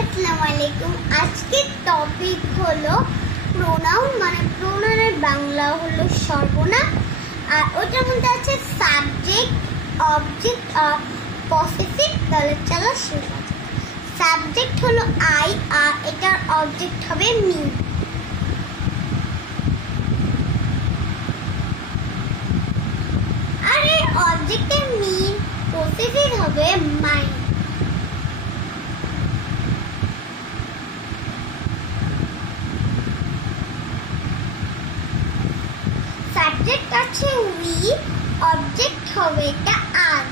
আসসালামু আলাইকুম। আজকের টপিক হলো প্রোনাউন, মানে প্রোনাউনের বাংলা হলো সর্বনাম। আর ওটার মধ্যে আছে সাবজেক্ট, অবজেক্ট আর পসেসিভ। তাহলে চলো শুরু করা যাক। সাবজেক্ট হলো আই আর এটার অবজেক্ট হবে মি। আর এর অবজেক্টের মি পসেসিভ হবে মাই। সাবজেক্ট আছে উই, অবজেক্ট হবে এটা আজ।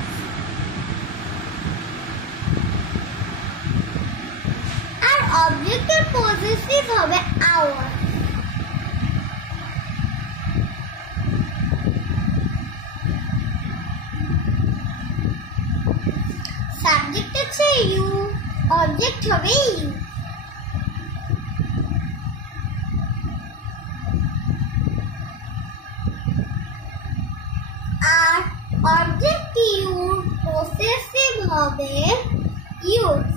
আর অবজেক্টের পসেসিভ হবে আওয়ার। সাবজেক্ট আছে ইউ, অবজেক্ট হবে ইউ। আর অবজেক্ট ইউ পসেসিভ হবে ইউজ।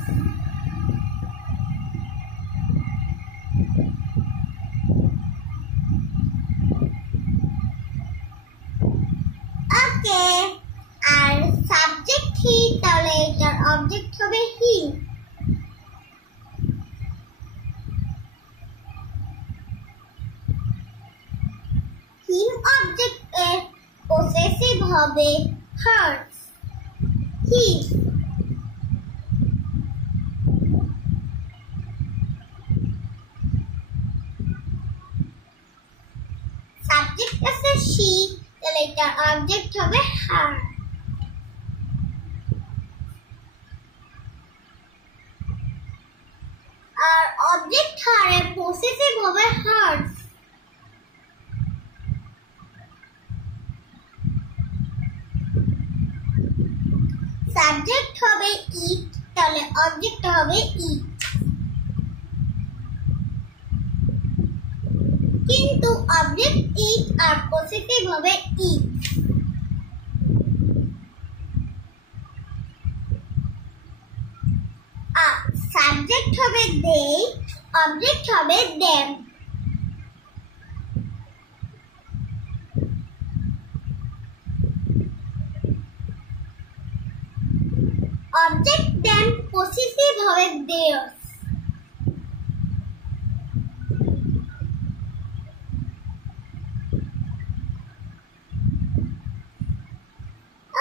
ওকে, আর সাবজেক্ট হি, তাহলে এটার অবজেক্ট হবে হি। হিম অবজেক্ট এর পসেসিভ হবে হার্স, হিজ। সাবজেক্ট আছে শি, তাহলে এটার অবজেক্ট হবে হার। আর অবজেক্ট হারের পসেসিভ হবে হার্স। সাবজেক্ট হবে ইট, তাহলে অবজেক্ট হবে ইট। কিন্তু অবজেক্ট ইট আর পসেসিভ হবে ইট। আর সাবজেক্ট হবে দে, অবজেক্ট হবে দেম। অবজেক্ট দেম পসেসিভ হবে theirs।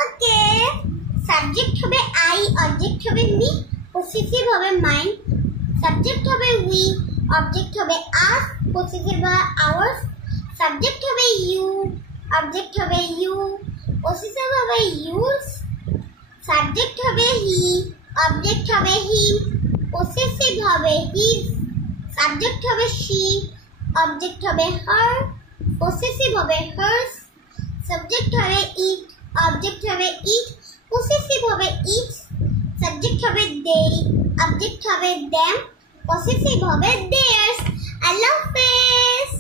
ওকে, সাবজেক্ট হবে আই, অবজেক্ট হবে মি, পসেসিভ হবে মাইন। সাবজেক্ট হবে উই, অবজেক্ট হবে আস, পসেসিভ হবে আওয়ার্স। সাবজেক্ট হবে ইউ, অবজেক্ট হবে ইউ, পসেসিভ হবে ইউজ। সাবজেক্ট হবে হি, অবজেক্ট হবে হিম, পসেসিভ হবে হিজ। সাবজেক্ট হবে শি, অবজেক্ট হবে হার, পসেসিভ হবে হার্স। সাবজেক্ট হবে ইট, অবজেক্ট হবে ইট, পসেসিভ হবে ইটস। সাবজেক্ট হবে দে, অবজেক্ট হবে দেম, পসেসিভ হবে theirs। আল্লাহ হাফেজ।